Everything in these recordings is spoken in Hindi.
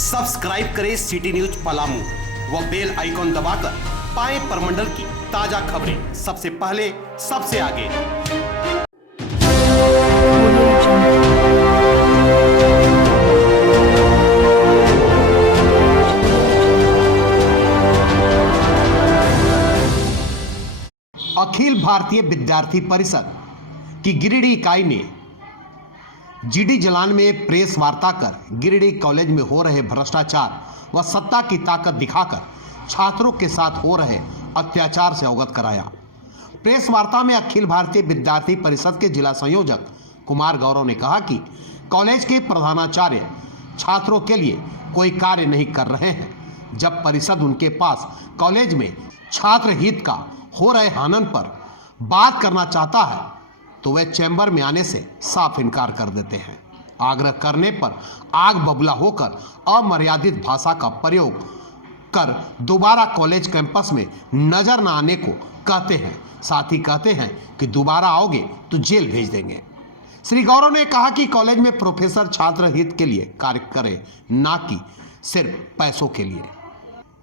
सब्सक्राइब करें सिटी न्यूज पलामू व बेल आइकॉन दबाकर पाएं परमंडल की ताजा खबरें सबसे पहले सबसे आगे। अखिल भारतीय विद्यार्थी परिषद की गिरिडीह इकाई ने जीडी जलान में प्रेस वार्ता कर गिरिडीह कॉलेज में हो रहे भ्रष्टाचार व सत्ता की ताकत दिखाकर छात्रों के साथ हो रहे अत्याचार से अवगत कराया। प्रेस वार्ता में अखिल भारतीय विद्यार्थी परिषद के जिला संयोजक कुमार गौरव ने कहा कि कॉलेज के प्रधानाचार्य छात्रों के लिए कोई कार्य नहीं कर रहे हैं। जब परिषद उनके पास कॉलेज में छात्र हित का हो रहे हनन पर बात करना चाहता है तो वे चैम्बर में आने से साफ इनकार कर देते हैं। आग्रह करने पर आग बबूला होकर अमर्यादित भाषा का प्रयोग कर दोबारा कॉलेज कैंपस में नजर न आने को कहते हैं। साथ ही कहते हैं कि दोबारा आओगे तो जेल भेज देंगे। श्री गौरव ने कहा कि कॉलेज में प्रोफेसर छात्र हित के लिए कार्य करे, ना कि सिर्फ पैसों के लिए।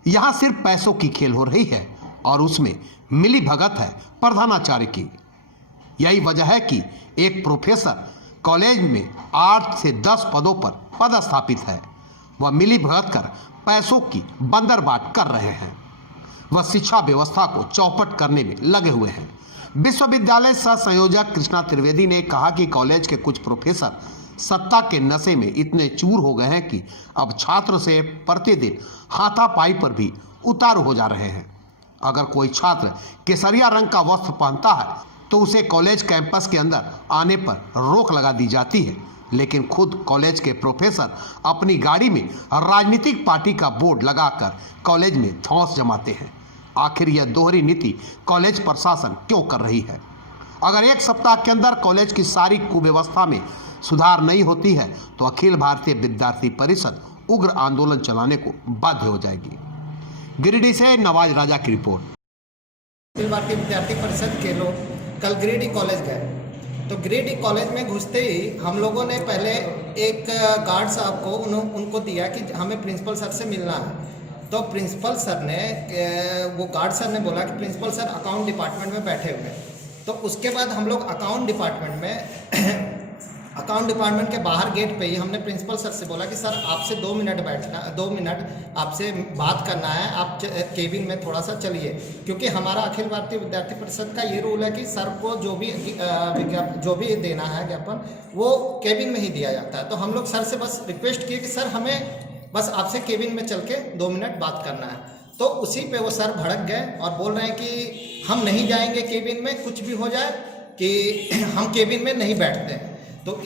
यहाँ सिर्फ पैसों की खेल हो रही है और उसमें मिली भगत है प्रधानाचार्य की। यही वजह है कि एक प्रोफेसर कॉलेज में 8 से 10 पदों पर पदस्थापित है। वह मिली भगत कर पैसों की बंदरबाट कर रहे हैं। वह शिक्षा व्यवस्था को चौपट करने में लगे हुए हैं। विश्वविद्यालय सह संयोजक कृष्णा त्रिवेदी ने कहा कि कॉलेज के कुछ प्रोफेसर सत्ता के नशे में इतने चूर हो गए हैं कि अब छात्र से प्रतिदिन हाथापाई पर भी उतारू हो जा रहे हैं। अगर कोई छात्र केसरिया रंग का वस्त्र पहनता है तो उसे कॉलेज कैंपस के अंदर आने पर रोक लगा दी जाती है, लेकिन खुद कॉलेज के प्रोफेसर अपनी गाड़ी में राजनीतिक पार्टी का बोर्ड लगाकर कॉलेज में धौंस जमाते हैं। आखिर यह दोहरी नीति कॉलेज प्रशासन क्यों कर रही है? अगर एक सप्ताह के अंदर कॉलेज की सारी कुव्यवस्था में सुधार नहीं होती है तो अखिल भारतीय विद्यार्थी परिषद उग्र आंदोलन चलाने को बाध्य हो जाएगी। गिरिडीह से नवाज राजा की रिपोर्ट। अखिल भारतीय विद्यार्थी परिषद के लोग कल गिरिडीह कॉलेज गए तो गिरिडीह कॉलेज में घुसते ही हम लोगों ने पहले एक गार्ड साहब को उनको दिया कि हमें प्रिंसिपल सर से मिलना है। तो प्रिंसिपल सर ने वो गार्ड सर ने बोला कि प्रिंसिपल सर अकाउंट डिपार्टमेंट में बैठे हुए हैं। तो उसके बाद हम लोग अकाउंट डिपार्टमेंट के बाहर गेट पे ही हमने प्रिंसिपल सर से बोला कि सर आपसे 2 मिनट बैठना, 2 मिनट आपसे बात करना है, आप केबिन में थोड़ा सा चलिए। क्योंकि हमारा अखिल भारतीय विद्यार्थी परिषद का ये रूल है कि सर को जो भी देना है ज्ञापन वो केबिन में ही दिया जाता है। तो हम लोग सर से बस रिक्वेस्ट किए कि सर हमें बस आपसे केबिन में चल के 2 मिनट बात करना है। तो उसी पे वो सर भड़क गए और बोल रहे हैं कि हम नहीं जाएंगे केबिन में, कुछ भी हो जाए कि हम केबिन में नहीं बैठते हैं।